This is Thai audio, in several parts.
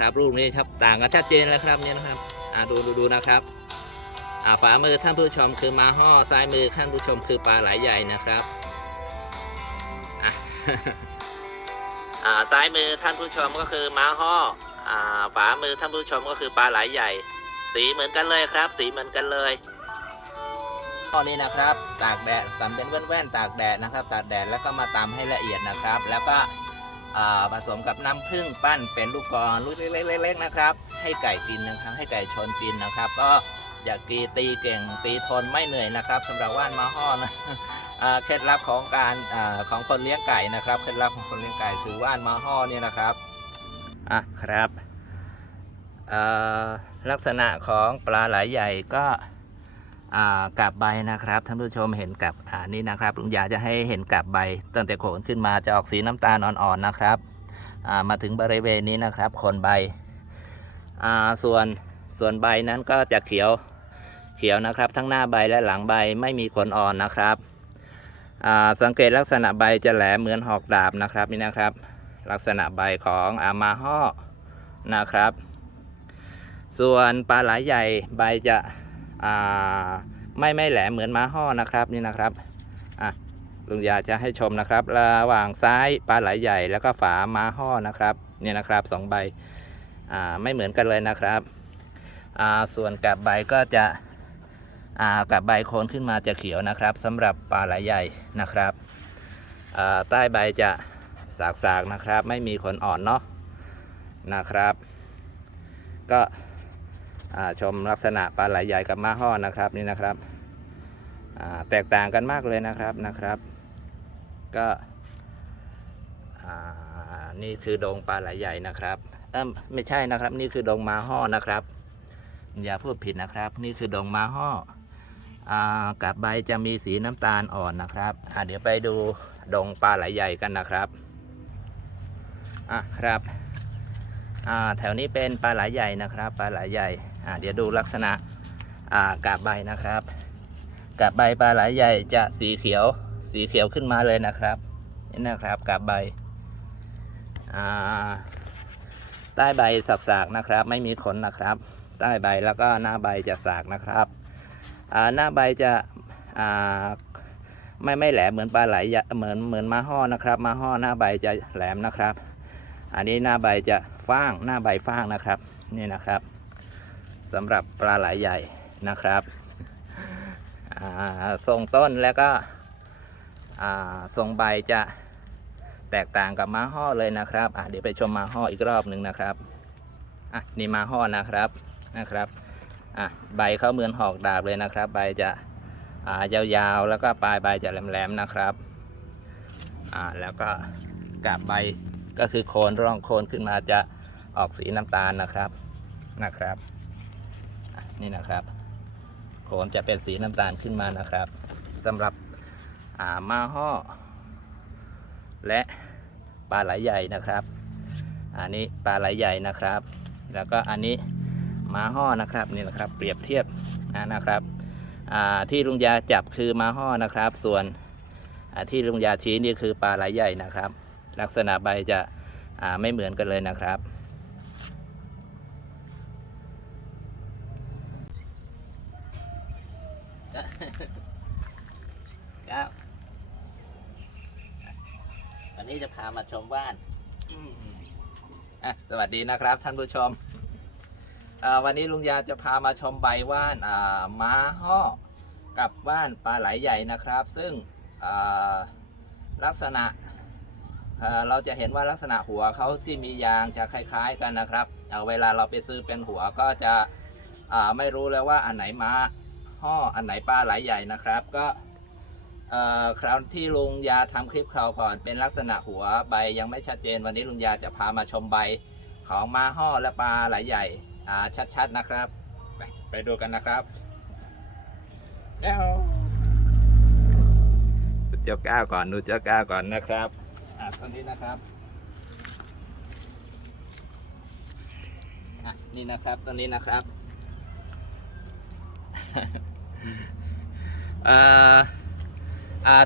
ครับรูปนี้ครับต่างกันชัดเจนแล้วครับเนี่ยนะครับอ่าดูดูดูนะครับอ่าฝามือท่านผู้ชมคือมาห่อซ้ายมือท่านผู้ชมคือปลาไหลใหญ่นะครับอ่าซ้ายมือท่านผู้ชมก็คือม้าห่ออ่าฝามือท่านผู้ชมก็คือปลาไหลใหญ่ สีเหมือนกันเลยครับ สีเหมือนกันเลยตอนนี้นะครับ ตากแดดสำเป็นแว่นๆตากแดดนะครับ ตากแดดแล้วก็มาตำให้ละเอียดนะครับ แล้วก็ ผสมกับน้ำผึ้งปั้นเป็นลูกกรลูกเล็กๆนะครับ ให้ไก่กินนะครับ ให้ไก่ชนกินนะครับ ก็จะกีตีเก่งตีทนไม่เหนื่อยนะครับสำหรับว่านมาห่อนะเคล็ดลับของการอของคนเลี้ยงไก่นะครับเคล็ดลับของคนเลี้ยงไก่คือว่านมาห่อเนี่ยนะครับอะครับลักษณะของปลาไหลใหญ่ก็ อ่ากับใบนะครับท่านผู้ชมเห็นกับอ่านี่นะครับลุงยาจะให้เห็นกับใบตั้งแต่โขนขึ้นมาจะออกสีน้ำตาลอ่อนๆนะครับมาถึงบริเวณนี้นะครับคนใบส่วนส่วนใบนั้นก็จะเขียวเขียวนะครับ ทั้งหน้าใบและหลังใบไม่มีขนอ่อนนะครับสังเกตลักษณะใบจะแหลมเหมือนหอกดาบนะครับนี่นะครับ ลักษณะใบของอามาฮ่อนะครับ ส่วนปลาไหลใหญ่ใบจะ ไม่ไม่แหลมเหมือนม้าห่อนะครับนี่นะครับอะลุงยาจะให้ชมนะครับ ระหว่างซ้ายปลาไหลใหญ่แล้วก็ฝาม้าห่อนะครับนี่นะครับสองใบไม่เหมือนกันเลยนะครับส่วนกับใบก็จะกับใบโคนขึ้นมาจะเขียวนะครับสำหรับปลาไหลใหญ่นะครับใต้ใบจะสากๆนะครับ ไม่มีขนอ่อนเนาะนะครับ ก็ ชมลักษณะปลาไหลใหญ่กับมาห่อนะครับนี่นะครับแตกต่างกันมากเลยนะครับนะครับ ก็นี่คือดงปลาไหลใหญ่นะครับเออไม่ใช่นะครับ นี่คือดงมาห่อนะครับ อย่าพูดผิดนะครับ นี่คือดงมาห่ออ่กับใบจะมีสีน้ำตาลอ่อนนะครับเดี๋ยวไปดูดงปลาไหลใหญ่กันนะครับอะครับ แถวนี้เป็นปลาไหลใหญ่นะครับปลาไหลใหญ่เดี๋ยวดูลักษณะอ่ากับใบนะครับกับใบปลาไหลใหญ่จะสีเขียวสีเขียวขึ้นมาเลยนะครับนี่นะครับกับใบใต้ใบสักๆนะครับ ไม่มีขนนะครับ ใต้ใบแล้วก็หน้าใบจะสากนะครับหน้าใบจะไม่ไม่แหลมเหมือนปลาไหลเหมือนเหมือนม้าห่อนะครับม้าห่อหน้าใบจะแหลมนะครับ อันนี้หน้าใบจะ ฟ้างหน้าใบฟ้างนะครับนี่นะครับสำหรับปลาไหลใหญ่นะครับอ่าทรงต้นแล้วก็อ่าทรงใบจะแตกต่างกับม้าห่อเลยนะครับเดี๋ยวไปชมม้าห่ออีกรอบหนึ่งนะครับนี่ม้าห่อนะครับนะครับใบเขาเหมือนหอกดาบเลยนะครับ ใบจะยาวๆแล้วก็ปลายใบจะแหลมๆนะครับแล้วก็กาบใบก็คือโคนร่องโคนขึ้นมาจะ ออกสีน้ำตาลนะครับนะครับนี่นะครับโคนจะเป็นสีน้ำตาลขึ้นมานะครับสำหรับอ่ามาห่อและปลาไหลใหญ่นะครับ อันนี้ปลาไหลใหญ่นะครับ แล้วก็อันนี้มาห่อนะครับนี่นะครับเปรียบเทียบนะนะครับที่ลุงยาจับคือมาห่อนะครับ ส่วนที่ลุงยาชี้นี่คือปลาไหลใหญ่นะครับ ลักษณะใบจะไม่เหมือนกันเลยนะครับ นี้จะพามาชมบ้านอะสวัสดีนะครับท่านผู้ชม วันนี้ลุงยาจะพามาชมใบว่านม้าห่อกับว่านปลาไหลใหญ่นะครับ ซึ่งลักษณะเราจะเห็นว่าลักษณะหัวเขาที่มียางจะคล้าย ๆกันนะครับเเวลาเราไปซื้อเป็นหัวก็จะไม่รู้แล้วว่าอันไหนม้าห่ออันไหนปลาไหลใหญ่นะครับ ก็ คราวที่ลุงยาทำคลิปคราวก่อนเป็นลักษณะหัวใบยังไม่ชัดเจน วันนี้ลุงยาจะพามาชมใบของมาห่อและปลาไหลใหญ่ชัดๆนะครับ ไปไปดูกันนะครับแล้วดูเจ้าก้าวก่อนดูเจ้าก้าวก่อนนะครับอ่าตรงนี้นะครับอะนี่นะครับตรงนี้นะครับเอ่อ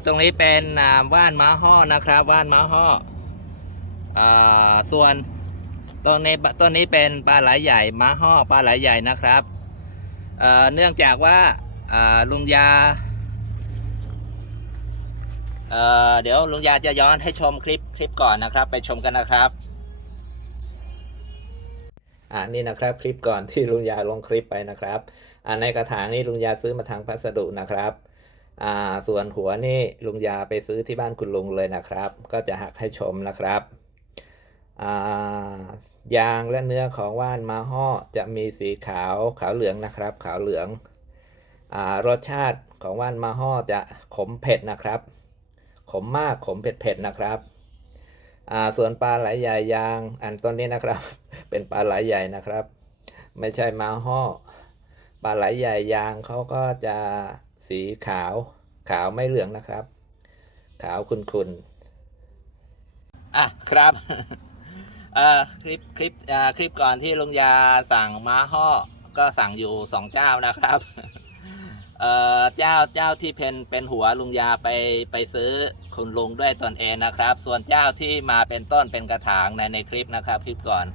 ตรงนี้เป็นว่านม้าห่อนะครับ ว่านม้าห่ออ่ส่วนต้นนี้ต้นนี้เป็นปลาไหลใหญ่ม้าห่อปลาไหลใหญ่นะครับเเนื่องจากว่าาลุงยาเอ่อเดี๋ยวลุงยาจะย้อนให้ชมคลิปคลิปก่อนนะครับ ไปชมกันนะครับอ่านี่นะครับคลิปก่อนที่ลุงยาลงคลิปไปนะครับอ่าในกระถางนี่ลุงยาซื้อมาทางพัสดุนะครับ อ่าส่วนหัวนี่ลุงยาไปซื้อที่บ้านคุณลุงเลยนะครับ ก็จะหักให้ชมนะครับอ่ายางและเนื้อของว่านมาห่อจะมีสีขาวขาวเหลืองนะครับ ขาวเหลืองอารสชาติของว่านมาห่อจะขมเผ็ดนะครับ ขมมากขมเผ็ดเผ็ดนะครับอ่าส่วนปลาไหลใหญ่ยางอันต้นนี้นะครับ เป็นปลาไหลใหญ่นะครับ ไม่ใช่มาห่อปลาไหลใหญ่ยางเขาก็จะ สีขาว ขาวไม่เหลืองนะครับ ขาวคุนๆอะครับเอ่อคลิปคลิปอ่าคลิปก่อนที่ลุงยาสั่งม้าห่อก็สั่งอยู่สองเจ้านะครับเอ่อเจ้าเจ้าที่เป็นเป็นหัวลุงยาไปไปซื้อคุณลุงด้วยตนเองนะครับ ส่วนเจ้าที่มาเป็นต้นเป็นกระถางในในคลิปนะครับคลิปก่อน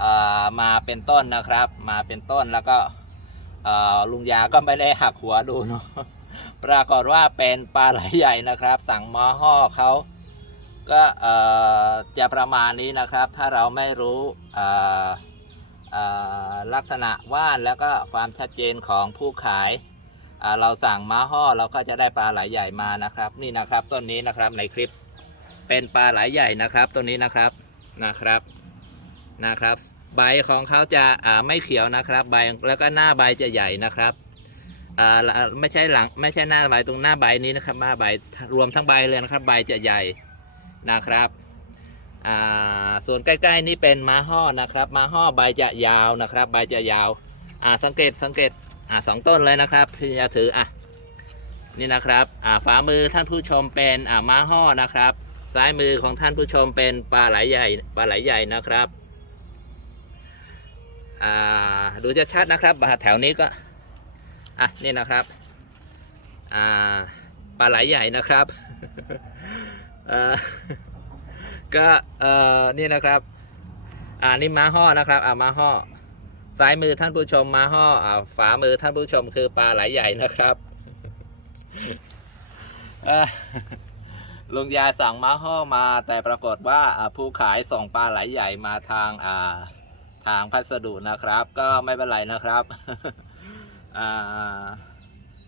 เอ่อมาเป็นต้นนะครับ มาเป็นต้นแล้วก็ ลุงยาก็ไม่ได้หักหัวดูเนาะปรากฏว่าเป็นปลาไหลใหญ่นะครับ สั่งม้าห่อเขาก็จะประมาณนี้นะครับ ถ้าเราไม่รู้ลักษณะว่านแล้วก็ความชัดเจนของผู้ขายอ่าเราสั่งม้าห่อเราก็จะได้ปลาไหลใหญ่มานะครับ นี่นะครับต้นนี้นะครับในคลิปเป็นปลาไหลใหญ่นะครับต้นนี้นะครับนะครับนะครับ ใบของเขาจะอ่าไม่เขียวนะครับ ใบแล้วก็หน้าใบจะใหญ่นะครับอ่าไม่ใช่หลังไม่ใช่หน้าใบตรงหน้าใบนี้นะครับหน้าใบรวมทั้งใบเลยนะครับ ใบจะใหญ่นะครับอ่าส่วนใกล้ๆนี่เป็นม้าห่อนะครับม้าห่อใบจะยาวนะครับ ใบจะยาวอ่าสังเกตสังเกตอ่าสองต้นเลยนะครับที่จะถืออะนี่นะครับอ่าฝ่ามือท่านผู้ชมเป็นอ่าม้าห่อนะครับ ซ้ายมือของท่านผู้ชมเป็นปลาไหลใหญ่ปลาไหลใหญ่นะครับ อ่าดูจะชัดนะครับแถวนี้ก็อะนี่นะครับอ่าปลาไหลใหญ่นะครับก็เอ่อนี่นะครับอ่านี่มาห่อนะครับอ่ามาห่อซ้ายมือท่านผู้ชมมาห่ออ่าฝามือท่านผู้ชมคือปลาไหลใหญ่นะครับลุงยายสั่งมาห่อมาแต่ปรากฏว่าอ่าผู้ขายส่งปลาไหลใหญ่มาทางอ่า ทางพัสดุนะครับ ก็ไม่เป็นไรนะครับ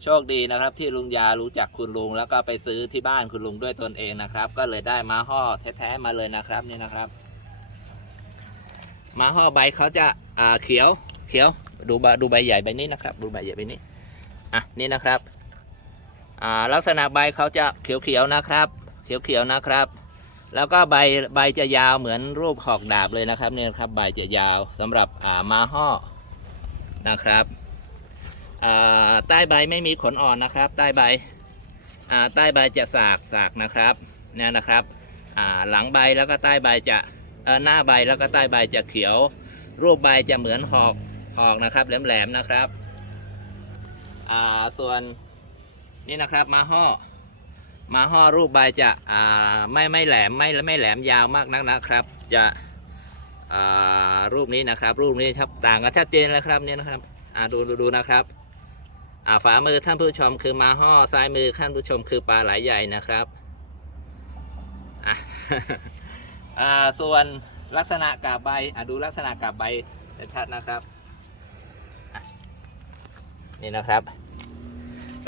โชคดีนะครับที่ลุงยารู้จักคุณลุง แล้วก็ไปซื้อที่บ้านคุณลุงด้วยตนเองนะครับ ก็เลยได้ม้าห่อแท้ๆมาเลยนะครับนี่นะครับม้าห่อใบเขาจะาเขียวเขียวดูใบดูใบใหญ่ใบนี้นะครับ ดูใบใหญ่ใบนี้อะนี่นะครับลักษณะใบเขาจะเขียวๆนะครับ เขียวๆนะครับ แล้วก็ใบใบจะยาวเหมือนรูปหอกดาบเลยนะครับเนี่ยครับใบจะยาวสำหรับอ่ามาห่อนะครับอ่าใต้ใบไม่มีขนอ่อนนะครับ ใต้ใบอ่าใต้ใบจะสากสากนะครับเนี่ยนะครับอ่าหลังใบแล้วก็ใต้ใบจะเอ่อหน้าใบแล้วก็ใต้ใบจะเขียว รูปใบจะเหมือนหอกหอกนะครับแหลมแหลมๆนะครับอ่าส่วนนี่นะครับมาห่อ มาห่อรูปใบจะไม่ไม่แหลมไม่ไม่แหลมยาวมากนักนะครับ จะรูปนี้นะครับ รูปนี้ครับต่างกันชัดเจนแล้วครับเนี่ยนะครับดูดูดูนะครับอ่าฝามือท่านผู้ชมคือมาห่อซ้ายมือท่านผู้ชมคือปลาไหลใหญ่นะครับส่วนลักษณะกาบใบดูลักษณะกาบใบชัดนะครับนี่นะครับ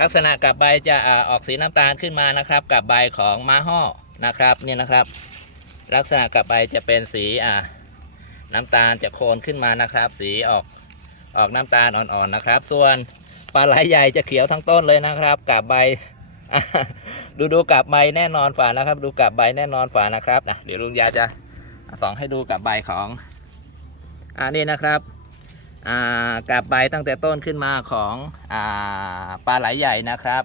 ลักษณะกาบใบจะอออกสีน้ำตาลขึ้นมานะครับกาบใบของมาห่อนะครับเนี่ยนะครับ ลักษณะกาบใบจะเป็นสีอ่าน้ำตาลจะโคนขึ้นมานะครับ สีออกออกน้ำตาลอ่อนๆนะครับ ส่วนปลาไหลใหญ่จะเขียวทั้งต้นเลยนะครับ กับใบดูดูกับใบแน่นอนฝานะครับ ดูกับใบแน่นอนฝานะครับนะเดี๋ยวลุงยาจะสองให้ดูกับใบของ อ่านี่นะครับ กับใบตั้งแต่ต้นขึ้นมาของอปลาไหลใหญ่นะครับ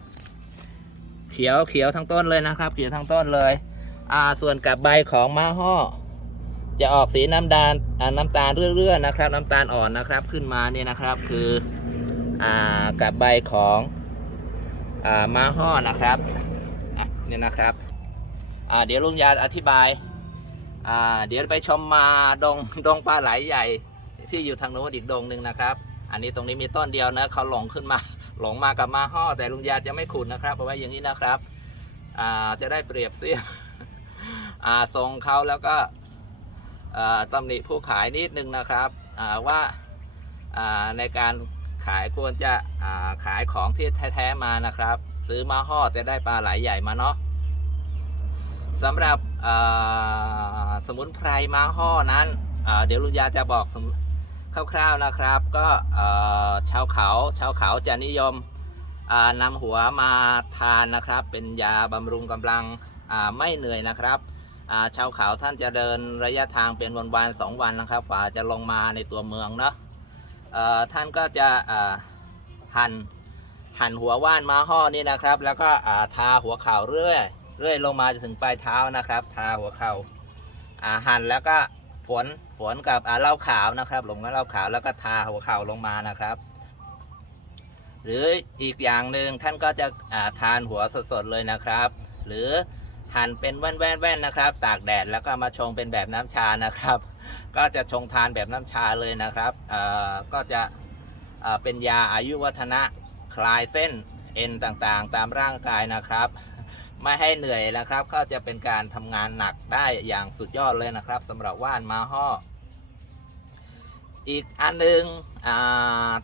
เขียวเขียวทั้งต้นเลยนะครับ เขียวทั้งต้นเลย ส่วนกับใบของม้าห่อจะออกสีน้ำตาลอ่าน้ำตาลเรื่อยๆนะครับ น้ำตาลอ่อนนะครับขึ้นมาเนี่ยนะครับคืออกับใบของอ่าม้าห่อนะครับเนี่ยนะครับเดี๋ยวลุงยาอธิบายเดี๋ยวไปชมมาดงดงปลาไหลใหญ่ ที่อยู่ทางโน้นอีกดงหนึ่งนะครับ อันนี้ตรงนี้มีต้นเดียวนะเขาหลงขึ้นมาหลงมากับมาห่อแต่ลุงยาจะไม่ขุดนะครับเอาไว้อย่างนี้นะครับจะได้เปรียบเสียบอ่าทรงเขาแล้วก็อ่าตำหนิผู้ขายนิดนึงนะครับว่าในการขายควรจะาขายของที่แท้ๆมานะครับ ซื้อมาห่อจะได้ปลาไหลใหญ่มาเนาะสำหรับสมุนไพรมาห่อนั้นเดี๋ยวลุงยาจะบอกสมุ คร่าวๆนะครับ ก็ชาวเขาชาวเขาจะนิยมนำหัวมาทานนะครับ เป็นยาบำรุงกำลังไม่เหนื่อยนะครับชาวเขาท่านจะเดินระยะทางเป็นวันวันๆสองวันนะครับกว่าจะลงมาในตัวเมืองเนาะท่านก็จะหั่นหั่นหัวว่านมาห่อนี่นะครับ แล้วก็ทาหัวเข่าเรื่อยเรื่อยลงมาจนถึงปลายเท้านะครับ ทาหัวเข่าอ่าหั่นแล้วก็ ฝนฝนกับอ่าเหล้าขาวนะครับหลงกับเหล้าขาวแล้วก็ทาหัวเข่าลงมานะครับ หรืออีกอย่างหนึ่งท่านก็จะาทานหัวสดๆเลยนะครับ หรือหั่นเป็นแว่นๆๆนะครับ ตากแดดแล้วก็มาชงเป็นแบบน้ำชานะครับ ก็จะชงทานแบบน้ำชาเลยนะครับก็จะเป็นยาอายุวัฒนะคลายเส้นเอ็นต่างๆ ตามร่างกายนะครับ ไม่ให้เหนื่อยนะครับ ก็จะเป็นการทำงานหนักได้อย่างสุดยอดเลยนะครับสำหรับว่านมาห่ออีกอันหนึ่ง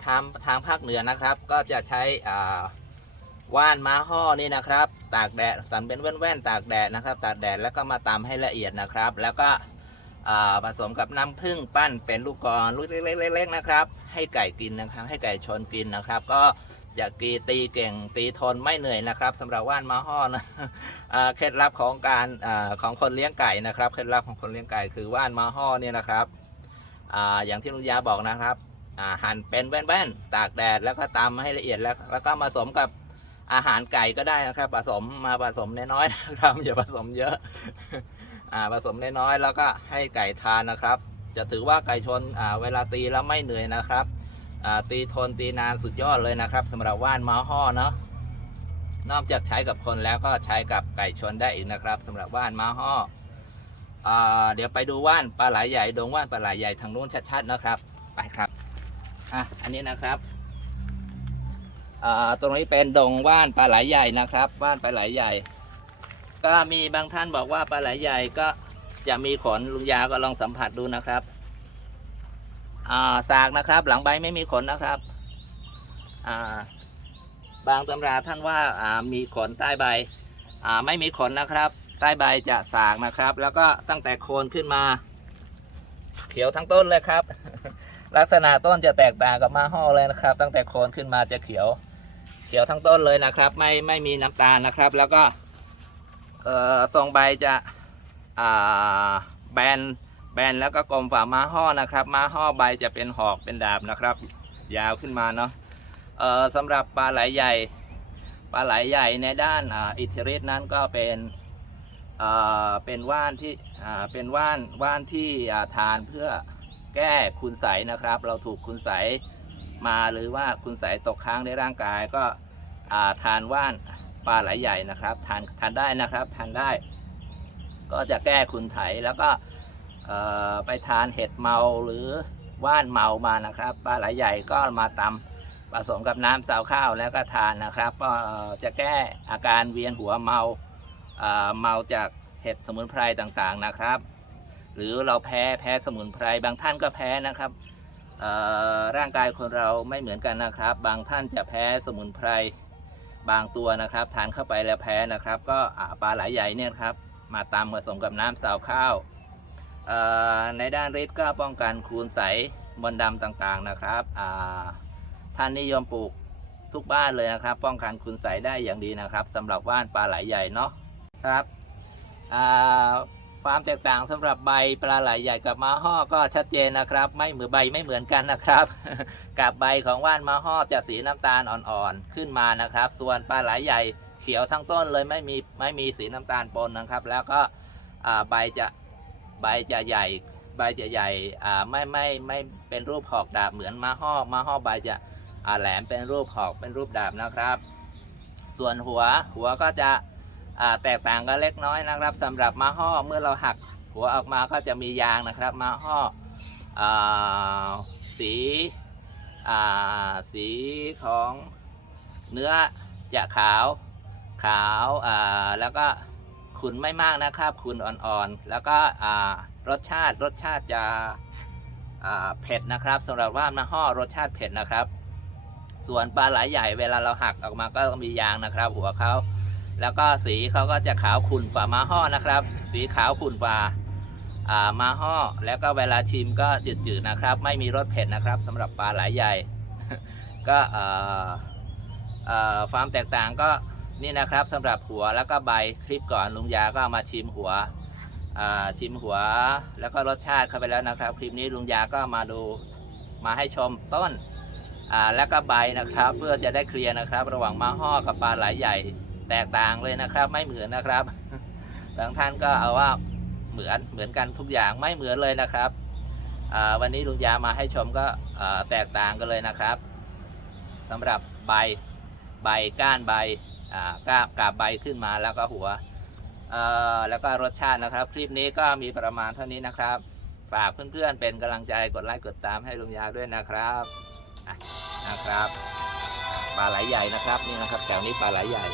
ทางทางภาคเหนือนะครับ ก็จะใช้ว่านมาห่อนี่นะครับ ตากแดดสันเป็นแว่นๆตากแดดนะครับ ตากแดดแล้วก็มาตำให้ละเอียดนะครับ แล้วก็ผสมกับน้ำผึ้งปั้นเป็นลูกกลอนลูกเล็กๆๆนะครับ ให้ไก่กินนะครับ ให้ไก่ชนกินนะครับ ก็ จะกีตีเก่งตีทนไม่เหนื่อยนะครับสำหรับว่านมาห่อนะเคล็ดลับของการอของคนเลี้ยงไก่นะครับเคล็ดลับของคนเลี้ยงไก่คือว่านมาห่อเนี่ยนะครับออย่างที่ลุงยาบอกนะครับหั่นเป็นแว่นๆตากแดดแล้วก็ตำให้ละเอียดแล้ว แล้วก็มาผสมกับอาหารไก่ก็ได้นะครับ ผสมมาผสมน้อยๆนะครับอย่าผสมเยอะผสมน้อยๆแล้วก็ให้ไก่ทานนะครับ จะถือว่าไก่ชนเวลาตีแล้วไม่เหนื่อยนะครับ ตีทนตีนานสุดยอดเลยนะครับสำหรับว่านมาห่อเนาะนอกจากใช้กับคนแล้วก็ใช้กับไก่ชนได้อีกนะครับสำหรับว่านมาห่ออเดี๋ยวไปดูว่านปลาไหลใหญ่ดงว่านปลาไหลใหญ่ทางนู้นชัดๆนะครับ ไปครับอะอันนี้นะครับตรงนี้เป็นดงว่านปลาไหลใหญ่นะครับว่านปลาไหลใหญ่ ก็มีบางท่านบอกว่าปลาไหลใหญ่ก็จะมีขนลุงยาก็ลองสัมผัสดูนะครับ สากนะครับ หลังใบไม่มีขนนะครับบางตำราท่านว่าามีขนใต้ใบไม่มีขนนะครับ ใต้ใบจะสากนะครับ แล้วก็ตั้งแต่โคนขึ้นมา เขียวทั้งต้นเลยครับ ลักษณะต้นจะแตกต่างกับมาห่อเลยนะครับ ตั้งแต่โคนขึ้นมาจะเขียว เขียวทั้งต้นเลยนะครับ ไม่ไม่มีน้ำตาลนะครับ แล้วก็ทรงใบจะแบน แบนแล้วก็กลมฝ่าม้าห่อนะครับม้าห่อใบจะเป็นหอกเป็นดาบนะครับ ยาวขึ้นมาเนาะเอ่อสำหรับปลาไหลใหญ่ปลาไหลใหญ่ในด้านอ,อิทธิฤทธิ์นั้นก็เป็นอ่าเป็นว่านที่อ่าเป็นว่านว่านที่อ่าทานเพื่อแก้คุณใสนะครับ เราถูกคุณใสมาหรือว่าคุณใสตกค้างในร่างกายก็อ่าทานว่านปลาไหลใหญ่นะครับทานทานได้นะครับทานได้ ก็จะแก้คุณไถแล้วก็ ไปทานเห็ดเมาหรือว่านเมามานะครับปลาไหลใหญ่ก็มาตำผสมกับน้ำสาวข้าวแล้วก็ทานนะครับก็จะแก้อาการเวียนหัวเมาเมาจากเห็ดสมุนไพรต่างๆนะครับ หรือเราแพ้แพ้สมุนไพรบางท่านก็แพ้นะครับร่างกายคนเราไม่เหมือนกันนะครับ บางท่านจะแพ้สมุนไพรบางตัวนะครับทานเข้าไปแล้วแพ้นะครับ ก็ปลาไหลใหญ่เนี่ยครับมาตามผสมกับน้ำสาวข้าว ในด้านฤทธิ์ก็ป้องกันคูณใสมนดำต่างๆนะครับท่านนิยมปลูกทุกบ้านเลยนะครับ ป้องกันคุณใสได้อย่างดีนะครับสำหรับว่านปลาไหลใหญ่เนาะครับความแตกต่างสำหรับใบปลาไหลใหญ่กับมาห่อก็ชัดเจนนะครับ ไม่เหมือนใบไม่เหมือนกันนะครับ กับใบของว่านมาห่อจะสีน้ำตาลอ่อนๆขึ้นมานะครับ ส่วนปลาไหลใหญ่เขียวทั้งต้นเลยไม่มีไม่มีสีน้ำตาลปนนะครับ แล้วก็ใบจะ ใบจะใหญ่ใบจะใหญ่อ่าไม่ไม่ไม่เป็นรูปหอกดาบเหมือนม้าห่อม้าห่อใบจะอ่าแหลมเป็นรูปหอกเป็นรูปดาบนะครับ ส่วนหัวหัวก็จะอ่าแตกต่างกันเล็กน้อยนะครับสำหรับมะฮ่อเมื่อเราหักหัวออกมาก็จะมียางนะครับมาห่ออ่าสีอ่าสีของเนื้อจะขาวขาวอ่าแล้วก็ ขุนไม่มากนะครับขุนอ่อนๆ แล้วก็รสชาติรสชาติจะเผ็ดนะครับสำหรับว่ามาห่อรสชาติเผ็ดนะครับ ส่วนปลาไหลใหญ่เวลาเราหักออกมาก็มียางนะครับ หัวเขาแล้วก็สีเขาก็จะขาวขุ่นฝ่ามาห่อนะครับ สีขาวขุ่นฝ่ามาห่อแล้วก็เวลาชิมก็จืดๆนะครับ ไม่มีรสเผ็ดนะครับสำหรับปลาไหลใหญ่ ก็ความแตกต่างก็ นี่นะครับสำหรับหัวแล้วก็ใบคลิปก่อนลุงยาก็ามาชิมหัวชิมหัวแล้วก็รสชาติเข้าไปแล้วนะครับ คลิปนี้ลุงยาก็มาดูมาให้ชมต้นแล้วก็ใบนะครับ เพื่อจะได้เคลียร์นะครับ ระหว่างมาห่อกับปลาไหลใหญ่แตกต่างเลยนะครับ ไม่เหมือนนะครับบางท่านก็เอาว่าเหมือนเหมือนกันทุกอย่างไม่เหมือนเลยนะครับวันนี้ลุงยามาให้ชมก็แตกต่างกันเลยนะครับสำหรับใบใบก้านใบ กาบกาบใบขึ้นมาแล้วก็หัวแล้วก็รสชาตินะครับ คลิปนี้ก็มีประมาณเท่านี้นะครับ ฝากเพื่อนๆเป็นกำลังใจกดไลค์กดตามให้ลุงยาด้วยนะครับนะครับปลาไหลใหญ่นะครับนี่นะครับแถวนี้ปลาไหลใหญ่